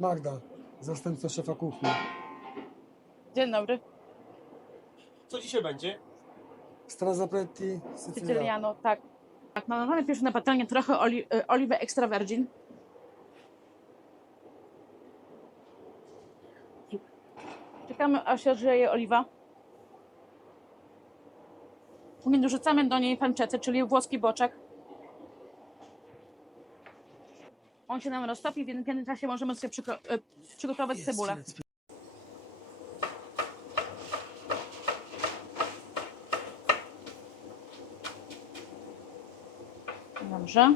Magda, zastępca szefa kuchni. Dzień dobry. Co dzisiaj będzie? Strazapretti, Sycylia. Siciliano, tak. Tak, nalewamy pierwsze na patelnię trochę oli y, oliwy extra virgin. Czekamy aż się odgrzeje oliwa. Później dorzucamy do niej panczetę, czyli włoski boczek. On się nam roztopi, więc w międzyczasie możemy sobie y, przygotować cebulę. Dobrze.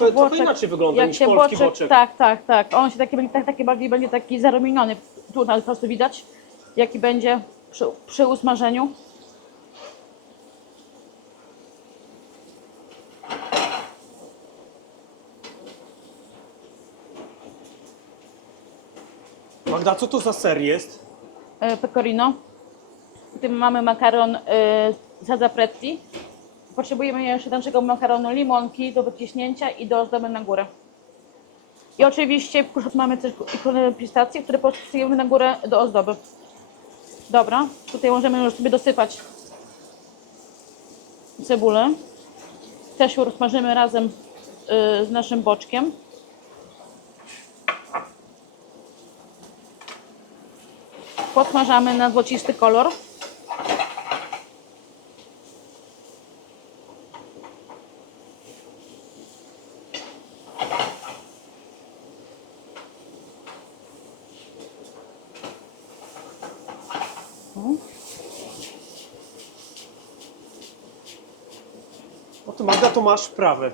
Trochę, trochę inaczej wygląda niż się polski boczek, boczek. Tak, tak, tak. On się taki, tak, taki bardziej będzie taki zarumieniony. Tu po prostu widać, jaki będzie przy, przy usmażeniu. Magda, co to za ser jest? e, pecorino. Tutaj mamy makaron e, zazzapretti. Potrzebujemy jeszcze naszego makaronu limonki do wyciśnięcia i do ozdoby na górę. I oczywiście mamy też ikonę pistacje, które postosujemy na górę do ozdoby. Dobra, tutaj możemy już sobie dosypać cebulę. Też ją rozsmażymy razem y, z naszym boczkiem. Podsmażamy na złocisty kolor. O ty Magda, to masz wprawę.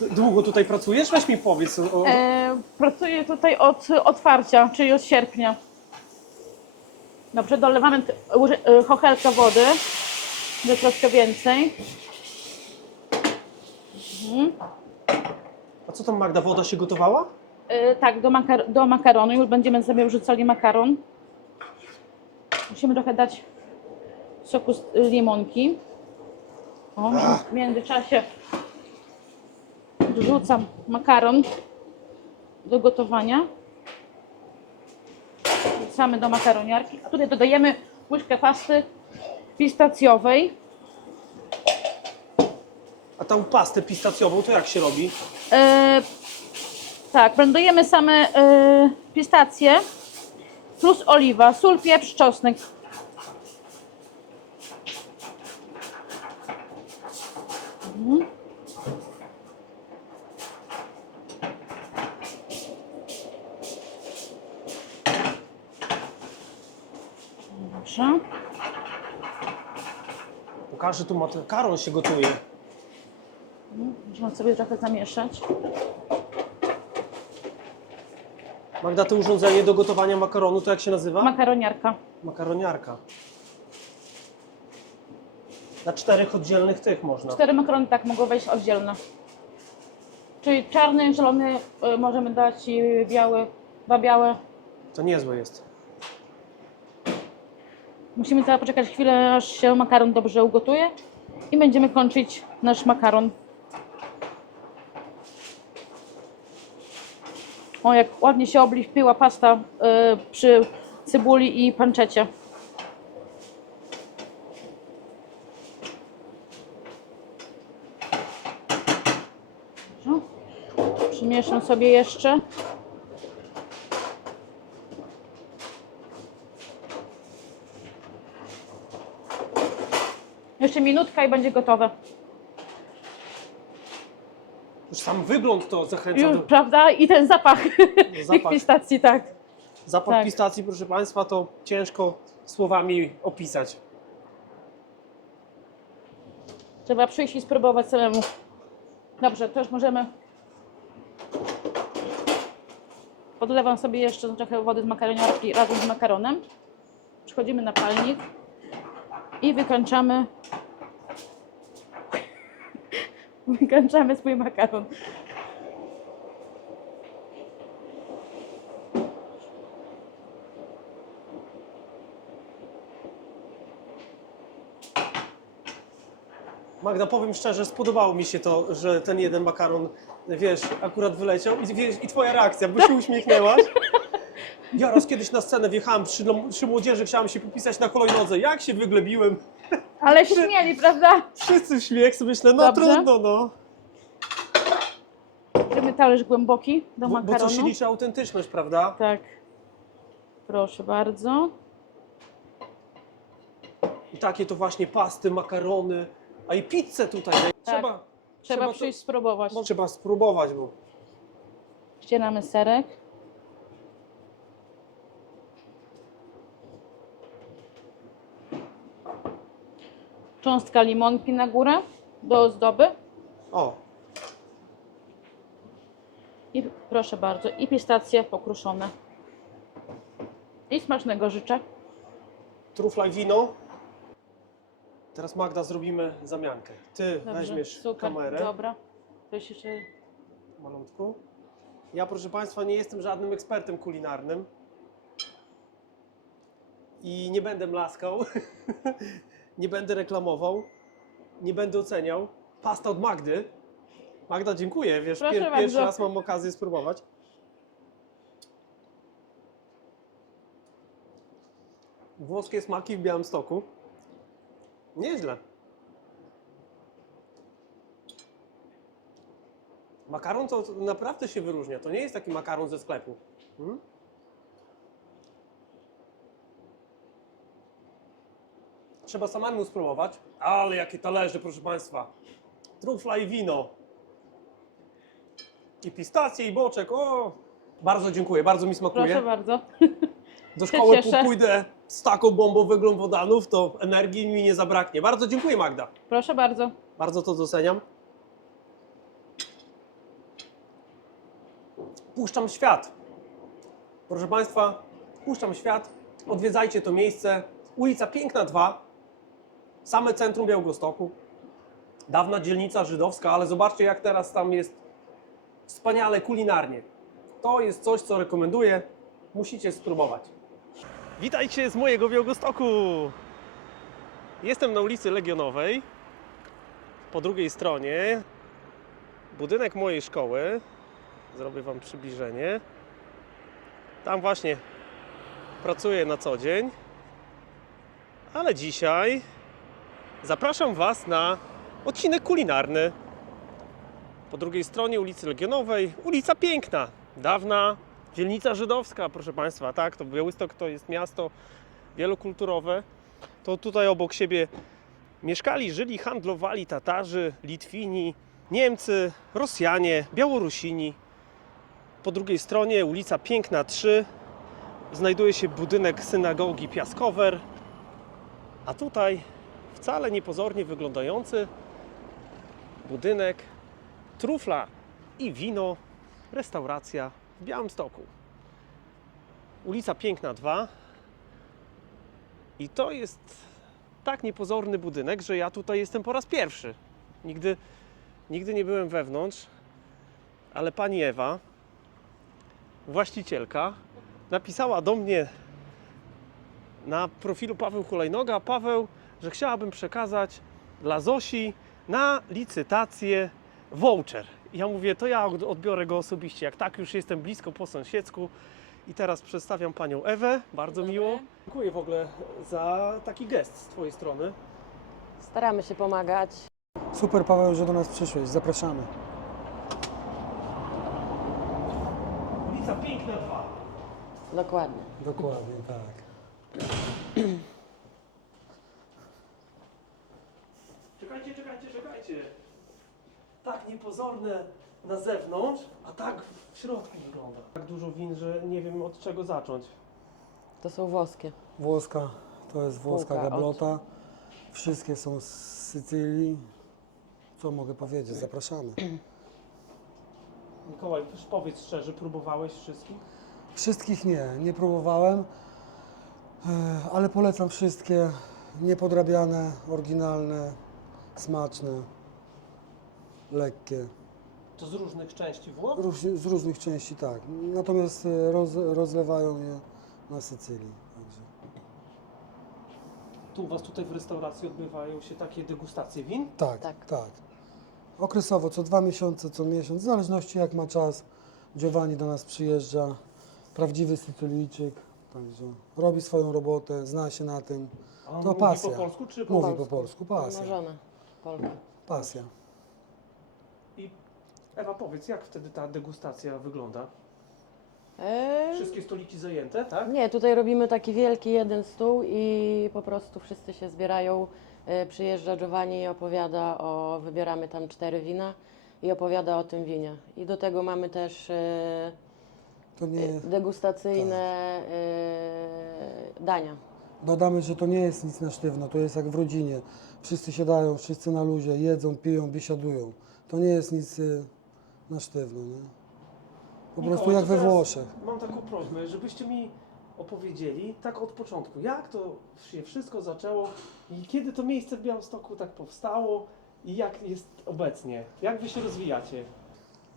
Długo tutaj pracujesz? Weź mi powiedz. O... E, pracuję tutaj od otwarcia, czyli od sierpnia. Dobrze, dolewamy łyże- e, chochelkę wody, troszkę więcej. A co tam Magda, woda się gotowała? E, tak, do, makar- do makaronu. Już będziemy sobie wrzucali makaron. Musimy trochę dać soku z limonki. O, w międzyczasie wrzucam makaron do gotowania. Wrzucamy do makaroniarki. A tutaj dodajemy łyżkę pasty pistacjowej. A tą pastę pistacjową to jak się robi? E, tak, blendujemy same e, pistacje plus oliwa, sól, pieprz, czosnek. Mhm. Dobrze. Pokażę tu makaron się gotuje. Możemy sobie trochę zamieszać. Magda, to urządzenie do gotowania makaronu to jak się nazywa? Makaroniarka. Makaroniarka. Na czterech oddzielnych tych można. Cztery makarony tak mogą wejść oddzielne. Czyli czarny, zielony y, możemy dać i biały, dwa białe. To niezłe jest. Musimy teraz poczekać chwilę, aż się makaron dobrze ugotuje i będziemy kończyć nasz makaron. O, jak ładnie się oblipiła pasta y, przy cebuli i panczecie. Przymieszam sobie jeszcze. Jeszcze minutka i będzie gotowe. Już sam wygląd to zachęca Już, do... prawda? I ten zapach, tych zapach. pistacji, tak. Zapach tak. pistacji, proszę Państwa, to ciężko słowami opisać. Trzeba przyjść i spróbować samemu. Dobrze, już możemy. Podlewam sobie jeszcze trochę wody z makaroniarki razem z makaronem. Przechodzimy na palnik i wykończamy. Wykończamy swój makaron. Magda, powiem szczerze, spodobało mi się to, że ten jeden makaron, wiesz, akurat wyleciał i, wiesz, i twoja reakcja, bo się uśmiechnęłaś. Ja raz kiedyś na scenę wjechałem przy, przy młodzieży, chciałem się popisać na kolejnodze. Jak się wyglebiłem. Ale śmieli, prawda? Wszyscy śmiech, sobie myślę, no Dobrze. trudno, no. Bierzemy talerz głęboki do Bo, bo makaronu. to się liczy autentyczność, prawda? Tak. Proszę bardzo. I takie to właśnie pasty, makarony, a i pizzę tutaj. Trzeba, Tak. Trzeba to- przyjść spróbować. trzeba spróbować, bo Ścieramy serek. Cząstka limonki na górę do ozdoby. o, I proszę bardzo, i pistacje pokruszone. I smacznego życzę. trufla i wino. Teraz Magda zrobimy zamiankę. Ty Dobrze, weźmiesz super, kamerę Dobra. Coś jeszcze. malutku. Ja, proszę Państwa, nie jestem żadnym ekspertem kulinarnym. I nie będę mlaskał, nie będę reklamował, nie będę oceniał. Pasta od Magdy. Magda, dziękuję. Wiesz, Proszę pier- pierwszy bardzo. raz mam okazję spróbować. Włoskie smaki w Białymstoku. Nieźle. Makaron to naprawdę się wyróżnia. To nie jest taki makaron ze sklepu. Mm? Trzeba samemu spróbować. Ale jakie talerze, proszę Państwa. Trufla i wino. I pistacje, i boczek. O! Bardzo dziękuję, bardzo mi smakuje. Proszę bardzo. Do szkoły pójdę z taką bombą węglowodanów, to energii mi nie zabraknie. Bardzo dziękuję, Magda. Proszę bardzo. Bardzo to doceniam. Puszczam świat. Proszę Państwa, puszczam świat. Odwiedzajcie to miejsce. Ulica Piękna 2, same centrum Białegostoku. Dawna dzielnica żydowska, ale zobaczcie, jak teraz tam jest wspaniale kulinarnie. To jest coś, co rekomenduję. Musicie spróbować. Witajcie z mojego Białegostoku. Jestem na ulicy Legionowej po drugiej stronie budynek mojej szkoły. Zrobię Wam przybliżenie. Tam właśnie pracuję na co dzień. Ale dzisiaj zapraszam Was na odcinek kulinarny. Po drugiej stronie ulicy Legionowej, ulica Piękna, dawna dzielnica żydowska, proszę Państwa, tak, to Białystok to jest miasto wielokulturowe. To tutaj obok siebie Mieszkali, żyli, handlowali Tatarzy, Litwini, Niemcy, Rosjanie, Białorusini. Po drugiej stronie ulica Piękna 3 znajduje się budynek synagogi Piaskower, a tutaj wcale niepozornie wyglądający budynek Trufla i wino, restauracja w Białymstoku. Ulica Piękna 2 i to jest tak niepozorny budynek, że ja tutaj jestem po raz pierwszy. Nigdy, nigdy nie byłem wewnątrz, ale pani Ewa, właścicielka, napisała do mnie na profilu Paweł Hulajnoga, Paweł, że chciałabym przekazać dla Zosi na licytację voucher. Ja mówię, to ja od- odbiorę go osobiście. Jak tak już jestem blisko po sąsiedzku. I teraz przedstawiam panią Ewę. Bardzo Dobry. miło. Dziękuję w ogóle za taki gest z twojej strony. Staramy się pomagać. Super Paweł, że do nas przyszłeś. Zapraszamy. Ulica Piękna 2. Dokładnie. Dokładnie, tak. Tak niepozorne na zewnątrz, a tak w środku wygląda. Tak dużo win, że nie wiem od czego zacząć. To są włoskie. Włoska, to jest włoska od- gablota. Wszystkie są z Sycylii. Co mogę powiedzieć? Zapraszamy. Mikołaj, też powiedz szczerze, próbowałeś wszystkich? Wszystkich nie, nie próbowałem, e, ale polecam wszystkie. Niepodrabiane, oryginalne, smaczne, lekkie. To z różnych części Włoch? Róż, z różnych części tak. Natomiast e, roz, rozlewają je na Sycylii. Także. tu u Was tutaj w restauracji odbywają się takie degustacje win? Tak, Tak. tak. Okresowo, co dwa miesiące, co miesiąc, w zależności jak ma czas. Giovanni do nas przyjeżdża, prawdziwy Sycylijczyk, także robi swoją robotę, zna się na tym, A on To mówi pasja. po polsku czy po mówi po polsku, pasja, Pomorzona Polka. pasja. Ewa, powiedz, jak wtedy ta degustacja wygląda? E, Wszystkie stoliki zajęte, tak? Nie, tutaj robimy taki wielki jeden stół i po prostu wszyscy się zbierają. E, Przyjeżdża Giovanni i opowiada o, wybieramy tam cztery wina i opowiada o tym winie. I do tego mamy też e, To nie, degustacyjne e, dania. dodamy, że to nie jest nic na sztywno, to jest jak w rodzinie. Wszyscy siadają, wszyscy na luzie, jedzą, piją, biesiadują. To nie jest nic y, na sztywno, nie? Po Mikołaj, prostu jak to we teraz Włoszech. Mam taką prośbę, żebyście mi opowiedzieli tak od początku, jak to się wszystko zaczęło i kiedy to miejsce w Białymstoku tak powstało i jak jest obecnie, jak Wy się rozwijacie?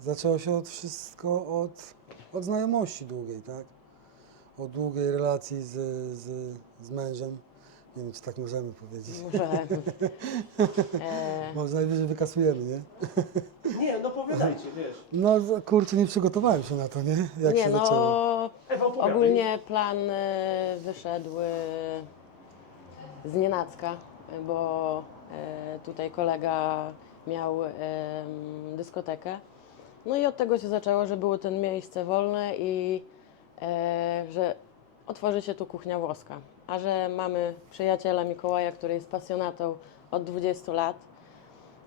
Zaczęło się od wszystko od, od znajomości długiej, tak? Od długiej relacji z, z, z mężem. Nie wiem, czy tak możemy powiedzieć. Może. E, Może najwyżej wykasujemy, nie? Nie, no powiadajcie, wiesz. No kurczę, nie przygotowałem się na to, nie? Jak nie, się no zaczęło. Ewa, opowiadaj. ogólnie plan e, wyszedł e, z nienacka, bo e, tutaj kolega miał dyskotekę. No i od tego się zaczęło, że było to miejsce wolne i e, że otworzy się tu kuchnia włoska. A że mamy przyjaciela Mikołaja, który jest pasjonatą od 20 lat,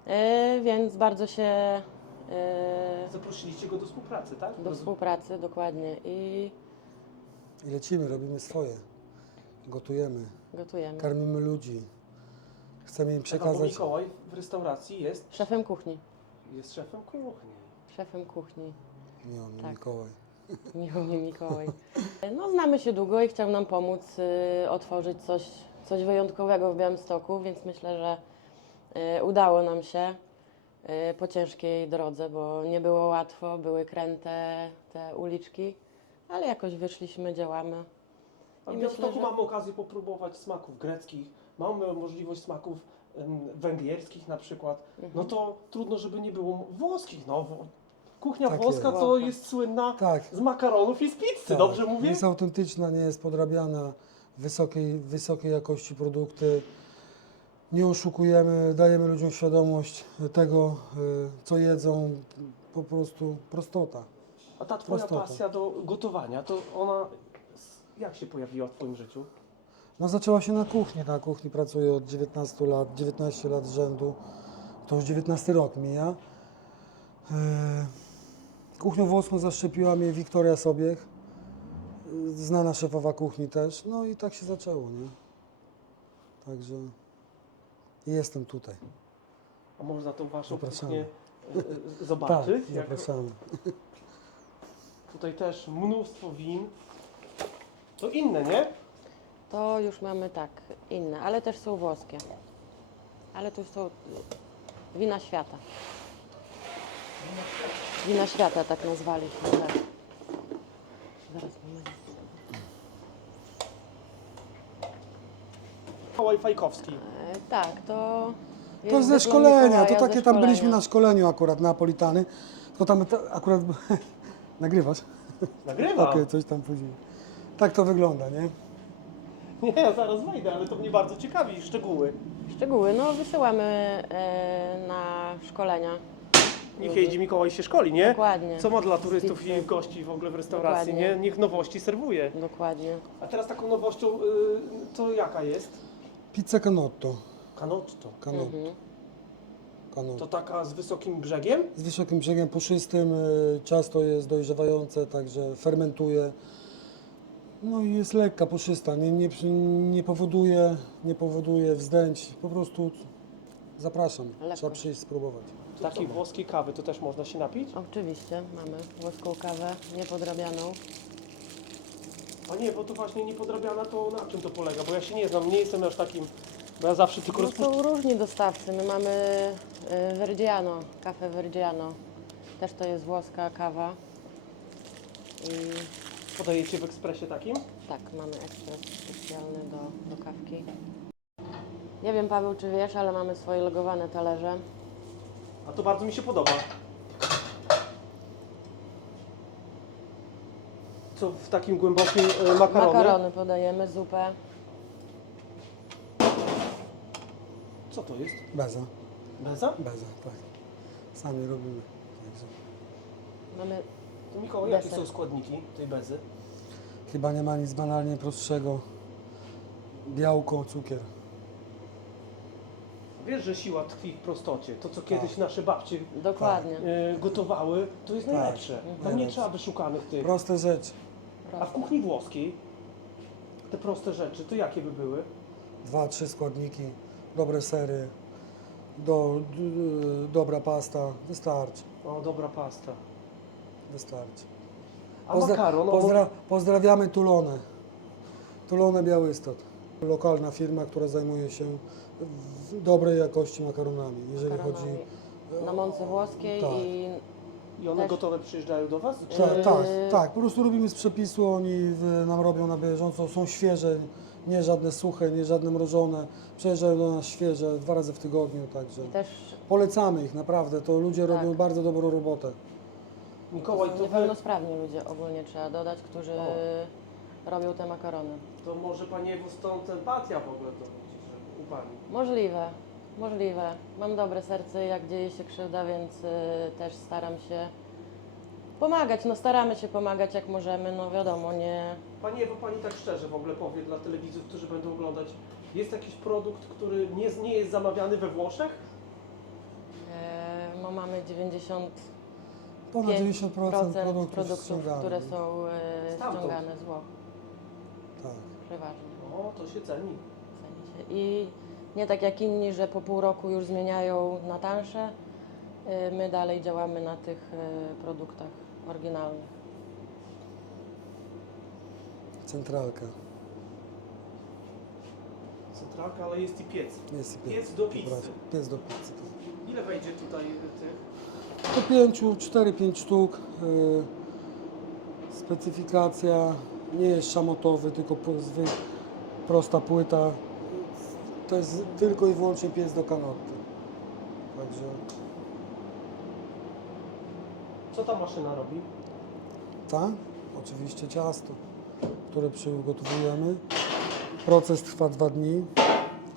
e, więc bardzo się e, Zaprosiliście go do współpracy, tak? do współpracy, dokładnie. I I lecimy, robimy swoje. Gotujemy, gotujemy. karmimy ludzi. Chcemy im bo przekazać. Mikołaj w restauracji jest, Szefem kuchni. jest szefem kuchni. Szefem kuchni. Nie, on, Tak. Mikołaj. Michał nie Mikołaj. No znamy się długo i chciał nam pomóc y, otworzyć coś, coś wyjątkowego w Białymstoku, więc myślę, że y, udało nam się y, po ciężkiej drodze, bo nie było łatwo, były kręte te uliczki, ale jakoś wyszliśmy, działamy. A w I Białymstoku myślę, że- mamy okazję popróbować smaków greckich, mamy możliwość smaków em, węgierskich na przykład. Mhm. No to trudno, żeby nie było włoskich. No, wo- kuchnia Tak włoska jest. to jest słynna Tak. z makaronów i z pizzy, tak. dobrze mówię? Jest autentyczna, nie jest podrabiana. Wysokiej, wysokiej jakości produkty. Nie oszukujemy, dajemy ludziom świadomość tego, y, co jedzą. Po prostu prostota. A ta twoja Prostota. pasja do gotowania, to ona s- jak się pojawiła w twoim życiu? No zaczęła się na kuchni. Na kuchni pracuję od 19 lat, 19 lat z rzędu. To już 19 rok mija. E, Kuchnią włoską zaszczepiła mnie Wiktoria Sobiech, znana szefowa kuchni też. No i tak się zaczęło, nie? Także jestem tutaj. A można tą waszą Zapraszamy. kuchnię e, e, Tak, zobaczyć? Jak- zapraszamy. Tutaj też mnóstwo win. To inne, nie? To już mamy tak, inne, ale też są włoskie. Ale tu są wina świata. Wina świata tak nazwaliśmy, tak. Zaraz moment. Mikołaj Fajkowski. E, tak, to. To jest ze szkolenia, to takie tam byliśmy na szkoleniu akurat, Napolitany. To tam to akurat nagrywasz? Nagrywa. Okej, coś tam później. Tak to wygląda, nie? Nie, ja zaraz wejdę, ale to mnie bardzo ciekawi, szczegóły. Szczegóły, no wysyłamy e, na szkolenia. Niech jeździ Mikołaj się szkoli, nie? Dokładnie. Co ma dla turystów i gości w ogóle w restauracji, Dokładnie. nie? Niech nowości serwuje. Dokładnie. A teraz taką nowością, y, to jaka jest? Pizza canotto. Canotto. Canotto. Mhm. canotto. To taka z wysokim brzegiem? Z wysokim brzegiem puszystym, y, ciasto jest dojrzewające, także fermentuje. No i jest lekka, puszysta, nie, nie, przy- nie, powoduje, nie powoduje wzdęć. Po prostu zapraszam, Lekko. trzeba przyjść spróbować. Takiej włoskiej kawy to też można się napić? Oczywiście mamy włoską kawę niepodrabianą. A nie, bo to właśnie niepodrabiana, to na czym to polega? Bo ja się nie znam, nie jestem aż takim, bo ja zawsze tylko No rozpuszczam. są różni dostawcy. My mamy y, Vergiano, kawę Vergiano. Też to jest włoska kawa. I Podajecie w ekspresie takim? tak, mamy ekspres specjalny do, do kawki. Nie wiem, Paweł, czy wiesz, ale mamy swoje logowane talerze. A to bardzo mi się podoba. Co w takim głębokim e, makarony? Makarony podajemy, zupę. Co to jest? Beza. Beza? Beza, tak. Sami robimy. Także. Mamy To Mikołaj, jakie Deser. są składniki tej bezy? Chyba nie ma nic banalnie prostszego. Białko, cukier. Wiesz, że siła tkwi w prostocie. To, co kiedyś Tak. nasze babcie dokładnie. e, gotowały, to jest Tak. najlepsze. Tam nie Najlepsze. trzeba wyszukanych tych. Proste rzeczy. A w kuchni włoskiej te proste rzeczy, to jakie by były? Dwa, trzy składniki, dobre sery, do, d, dobra pasta. Wystarczy. O, dobra pasta. Wystarczy. A makaron? o, pozdra, pozdrawiamy Tulonę. Tulonę Białystok. Lokalna firma, która zajmuje się w dobrej jakości makaronami. Jeżeli chodzi. Makaronami. Na mące włoskiej Tak. i I one też- gotowe przyjeżdżają do Was? Czy... Tak, Yy. tak, tak. Po prostu robimy z przepisu, oni nam robią na bieżąco, są świeże, nie żadne suche, nie żadne mrożone. Przyjeżdżają do nas świeże dwa razy w tygodniu, także też polecamy ich naprawdę. To ludzie Tak. robią bardzo dobrą robotę. Mikołaj, są to, wy, niepełnosprawni ludzie ogólnie trzeba dodać, którzy robią te makarony. to może Pani Ewo stąd empatia w ogóle to widzi, że u Pani. Możliwe, możliwe. Mam dobre serce, jak dzieje się krzywda, więc y, też staram się pomagać. No staramy się pomagać jak możemy, no wiadomo, nie... Pani Ewo, Pani tak szczerze w ogóle powie dla telewidzów, którzy będą oglądać, jest jakiś produkt, który nie, nie jest zamawiany we Włoszech? E, no mamy 90% Ponad 90% produktów, produktów, które są e, Stamtąd. ściągane z Włoch, Tak. przeważnie. O, to się ceni. Ceni się. I nie tak jak inni, że po pół roku już zmieniają na tańsze. Y, My dalej działamy na tych y, produktach oryginalnych. Centralka. Centralka, ale jest i piec. Jest i Piec do pizzy. Piec do pizzy. tak. Ile wejdzie tutaj tych? Do pięciu, cztery, pięć sztuk. Yy, specyfikacja nie jest szamotowy, tylko zwy, prosta płyta. To jest tylko i wyłącznie piec do kanoty. Także Co ta maszyna robi? ta, oczywiście ciasto, które przygotowujemy. Proces trwa dwa dni.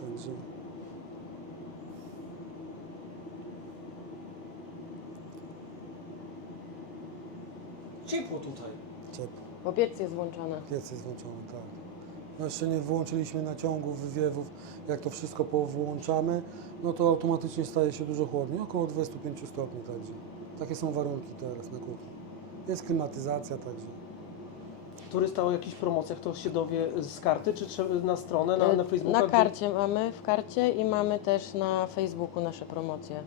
Także Ciepło tutaj. ciepło. Bo piec jest włączony. Piec jest włączony, tak. No jeszcze nie wyłączyliśmy naciągów, wywiewów. Jak to wszystko powłączamy, no to automatycznie staje się dużo chłodniej, około 25 stopni także. Takie są warunki teraz na kuchni. Jest klimatyzacja także. Turysta o jakichś promocjach to się dowie z karty, czy trzeba na stronę, na, Y, na Facebooku? Na karcie mamy, w karcie i mamy też na Facebooku nasze promocje.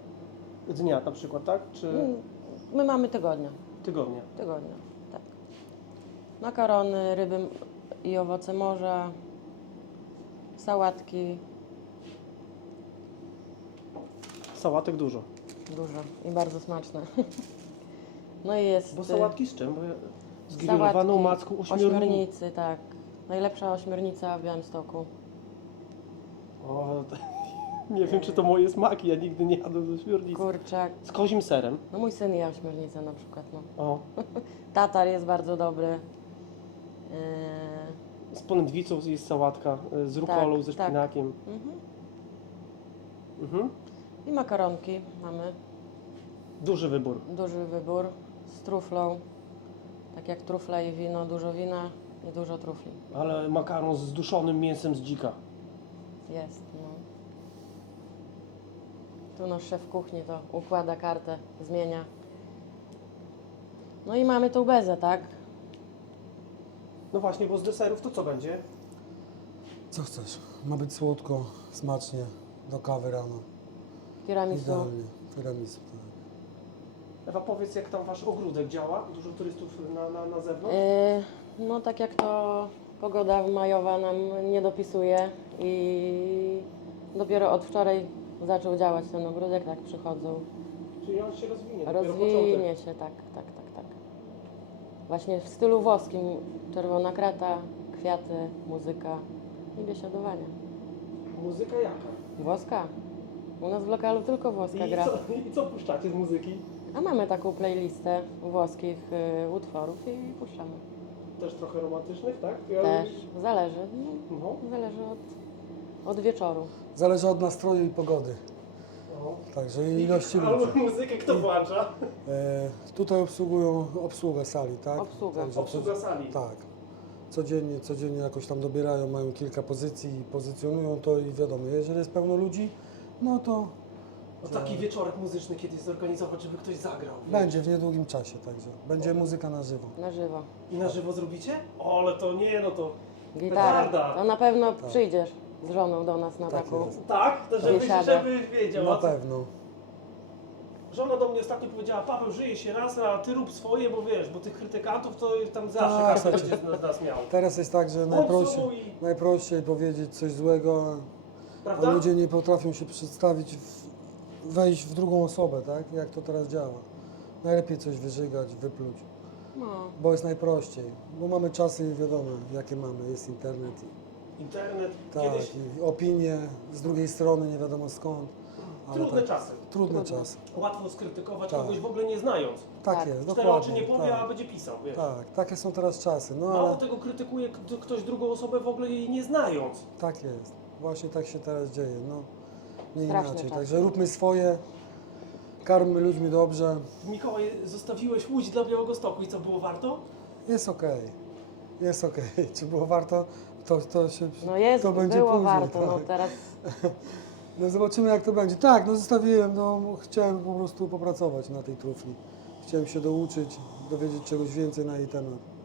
Dnia na przykład, tak? Czy Mm, My mamy tygodnia. tygodnia? Tygodnia. Makarony, ryby i owoce morza, sałatki, Sałatek dużo. dużo i bardzo smaczne. No i jest Bo y, sałatki z czym? Bo ja z grillowaną sałatki, macką ośmiornicą. ośmiornicy, tak. Najlepsza ośmiornica w Białymstoku. O, to, nie wiem, czy to moje smaki, ja nigdy nie jadłem z ośmiornicy. Kurczak. Z kozim serem. No mój syn je ośmiornicę na przykład, no. O, Tatar jest bardzo dobry. Yy, z ponędwicą jest sałatka, y, z rukolą, Tak, ze tak. szpinakiem. mhm. Mhm. I makaronki mamy. Duży wybór. Duży wybór z truflą. Tak jak trufla i wino, dużo wina i dużo trufli. Ale makaron z duszonym mięsem z dzika. Jest, no. Tu nasz szef kuchni to układa kartę, zmienia. No i mamy tą bezę, tak? No właśnie, bo z deserów to co będzie? Co chcesz? Ma być słodko, smacznie, do kawy rano. Tiramisu. Idealnie. Tiramisu, tak. Ewa, powiedz, jak tam wasz ogródek działa? Dużo turystów na, na, na zewnątrz? Yy, no tak jak to pogoda majowa nam nie dopisuje i dopiero od wczoraj zaczął działać ten ogródek, tak przychodzą. Czyli on się rozwinie, dopiero początek. Rozwinie się, tak, tak, tak, tak. Właśnie w stylu włoskim, czerwona krata, kwiaty, muzyka i biesiadowanie. Muzyka jaka? Włoska. U nas w lokalu tylko włoska I gra. co, I co puszczacie z muzyki? A mamy taką playlistę włoskich y, utworów i puszczamy. Też trochę romantycznych, tak? Ja- Też. Zależy. No, No. zależy od, od wieczoru. Zależy od nastroju i pogody. Także i ilości ludzi. muzykę kto włącza? E, tutaj obsługują obsługę sali, tak? Obsługa. Także Obsługa co- sali. Tak. Codziennie, codziennie jakoś tam dobierają, mają kilka pozycji i pozycjonują to i wiadomo, jeżeli jest pełno ludzi, no to No taki wieczorek muzyczny kiedyś zorganizować, żeby ktoś zagrał. wiesz? będzie w niedługim czasie, także będzie muzyka na żywo. Na żywo. I na żywo zrobicie? O, ale to nie, no to... Gitara. To na pewno przyjdziesz z żoną do nas na Tak taką. jest. Tak? To żebyś, Biesiadę. żebyś wiedział. Na a pewno. Żona do mnie ostatnio powiedziała, Paweł, żyje się raz, a ty rób swoje, bo wiesz, bo tych krytykantów to tam zawsze Tak, każdy będzie z nas miał. Teraz jest tak, że najprościej, Obsługuj. najprościej powiedzieć coś złego, a Prawda? ludzie nie potrafią się przedstawić, w, wejść w drugą osobę, tak? Jak to teraz działa. Najlepiej coś wyżygać, wypluć, No. bo jest najprościej. Bo mamy czasy, wiadomo, jakie mamy, jest internet. Internet, Tak, kiedyś i opinie z drugiej strony, nie wiadomo skąd. ale trudne tak, czasy. Trudne czasy. Łatwo skrytykować Tak. kogoś w ogóle nie znając. Tak, Tak. jest, Cztery dokładnie. oczy nie powie, a tak, będzie pisał, wiesz. tak, takie są teraz czasy, no Mało ale tego krytykuje k- ktoś drugą osobę w ogóle jej nie znając. tak jest. Właśnie tak się teraz dzieje, no. Nie Straszne inaczej. czasy. Także róbmy swoje, karmy ludźmi dobrze, Mikołaj, zostawiłeś łódź dla Białegostoku i co, było warto? jest okej. Jest okej. Czy było warto? To, to się. No jest, to będzie było później, warto. No tak. teraz No zobaczymy jak to będzie. Tak, no zostawiłem, no chciałem po prostu popracować na tej trufli. Chciałem się douczyć, dowiedzieć czegoś więcej na jej temat.